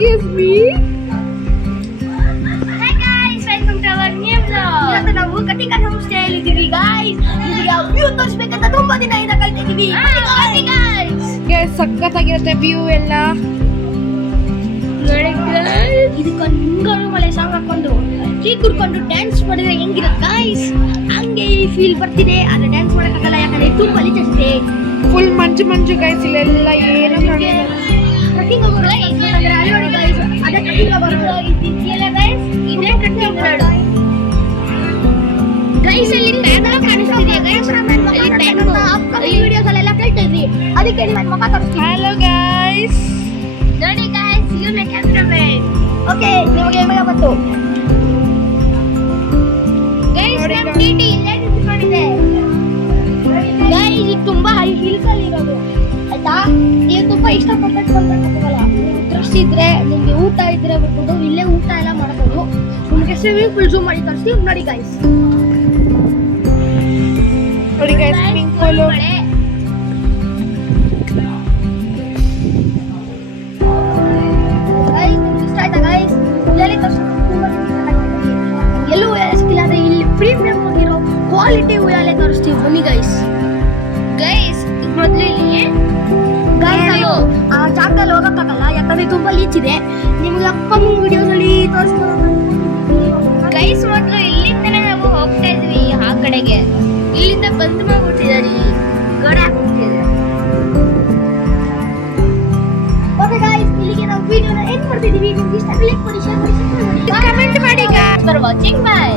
Excuse me. Hi guys, welcome to our new vlog. ಇವತ್ತು ನಾವು ಕಟಿಕನ್ home stay ಅಲ್ಲಿ ಇದೀವಿ guys. ನಿಮಗೆ ಆ ವ್ಯೂ ತೋರಿಸಬೇಕಂತ ತುಂಬಾ ದಿನದಿಂದ ಕಾಯ್ತಾ ಇದೀವಿ. ಬನ್ನಿ guys. Guys, ಸಕ್ಕತ್ತಾಗಿರುತ್ತೆ ವ್ಯೂ ಎಲ್ಲ. ನೋಡಿ guys, ಇದಕ್ಕೆ ಮುಂಗಾರು ಮಳೆ ಸಾಂಗ್ ಹಾಕೊಂಡು ಟೀ ಕುಡ್ಕೊಂಡು ಡ್ಯಾನ್ಸ್ ಮಾಡಿದ್ರೆ ಹೆಂಗಿರುತ್ತೆ guys? ಹಂಗೆ ಫೀಲ್ ಬರ್ತಿದೆ. ಆದ್ರೆ ಡ್ಯಾನ್ಸ್ ಮಾಡಕ್ಕಾಗಲ್ಲ ಯಾಕಂದ್ರೆ ತುಂಬಾ ಲಿಚಸ್ತೆ. ಫುಲ್ ಮಂಜು ಗೈಸ್ ಇಲ್ಲೆಲ್ಲ ಏನು ಟ್ರೆಕ್ಕಿಂಗ್ ಹೋಗೋರು ಅಂದ್ರೆ ಅಲ್ಲಿ ನೋಡಿ guys, ಅದೇ ಟ್ರೆಕ್ಕಿಂಗ್ ಬರೋದು ಇದೆಯಲ್ಲ guys, ಇದೇ ಟ್ರೆಕ್ಕಿಂಗ್ ರೋಡ್. ಗೈಸ್ ಅಲ್ಲಿ ಪ್ಯಾನಲ್ ಕಾಣಿಸ್ತಿದೆ ಗೈಸ್, ಅಲ್ಲಿ ಪ್ಯಾನಲ್ ಅಪ್ಕಮಿಂಗ್ ವಿಡಿಯೋಸ್ ಅಲ್ಲೆಲ್ಲ ಕೇಳ್ತಾ ಇದ್ವಿ, ಅದಕ್ಕೆ ನಾನು ಮಕ್ಕ ತೋರಿಸ್ತೀನಿ. ಹಲೋ ಗೈಸ್, ನೋಡಿ guys, you may cameraman. Okay, ನಿಮಗೆ ಬೇಗ ಬಂತು ಗೈಸ್. ನಮ್ಮ ಟಿಟಿ ಇಲ್ಲೇ ನಿಂತ್ಕೊಂಡಿದೆ ಗೈಸ್. ಇದು ತುಂಬಾ ಹೈ ಹಿಲ್ಸ್ ಅಲ್ಲಿ ಇರೋದು ಆಯ್ತಾ. ನೀವು ತುಂಬಾ ಇಷ್ಟಪಟ್ಟು ಬಂದ್ಬಿಡಲ್ಲ, ಇಂಟ್ರೆಸ್ಟ್ ಇದ್ರೆ ನಿಮ್ಗೆ ಊಟ ಇದ್ರೆ ಬರ್ಬೋದು, ಇಲ್ಲೇ ಊಟ ಎಲ್ಲ ಮಾಡ್ಬೋದು. ನಿಮಗೆ ಸ್ವಿಮ್ಮಿಂಗ್ ಪೂಲ್ ಜೂಮ್ ಮಾಡಿ ತೋರಿಸ್ತೀವಿ ನೋಡಿ ಗೈಸ್. ನೋಡಿ ಗೈಸ್, ಸ್ವಿಮ್ಮಿಂಗ್ ಪೂಲ್. ಇಷ್ಟ ಆಯ್ತಾ ಗೈಸ್? ಉಯ್ಯಾಲೆ ಎಲ್ಲೂ ಉಯ್ಯಾಲೆ ಸಿಕ್ಕಿಲ್ಲ ಅಂದ್ರೆ ಇಲ್ಲಿ ಪ್ರೀಮಿಯಂ ಆಗಿರೋ ಕ್ವಾಲಿಟಿ ಉಯ್ಯಾಲೆ ತೋರಿಸ್ತೀವಿ ಬನ್ನಿ ಗೈಸ್. ಗೈಸ್ ಮೊದಲು ಇಲ್ಲಿ ಆ ಜಾಗದಲ್ಲಿ ಹೋಗಕ್ಕಾಗಲ್ಲ ಯಾಕಂದ್ರೆ ತುಂಬಾ ಲೀಚ್ ಇದೆ. ನಿಮ್ಗೆ ಅಪ್ಪನ ವಿಡಿಯೋಸ್ ಅಲ್ಲಿ ತೋರಿಸ್ಬೋದು ಗೈಸ್. ಮೊದಲು ಇಲ್ಲಿಂದನೇ ನಾವು ಹೋಗ್ತಾ ಇದ್ವಿ ಆ ಕಡೆಗೆ, ಇಲ್ಲಿಂದ ಬಂದ್ ಮಾಡ್ಬಿಟ್ಟಿದ್ದಾರೆ, ಗೋಡೆ ಹಾಕ್ಬಿಟ್ಟಿದೆ. ಓಕೆ ಗೈಸ್, ಇಲ್ಲಿಗೆ ನಾವು ವಿಡಿಯೋನ ಎಂಡ್ ಮಾಡ್ತಿದೀವಿ. ನಿಮ್ಗೆ ಇಷ್ಟ ಲೈಕ್ ಮಾಡಿ, ಶೇರ್ ಮಾಡಿ, ಕಮೆಂಟ್ ಮಾಡಿ. For watching, by.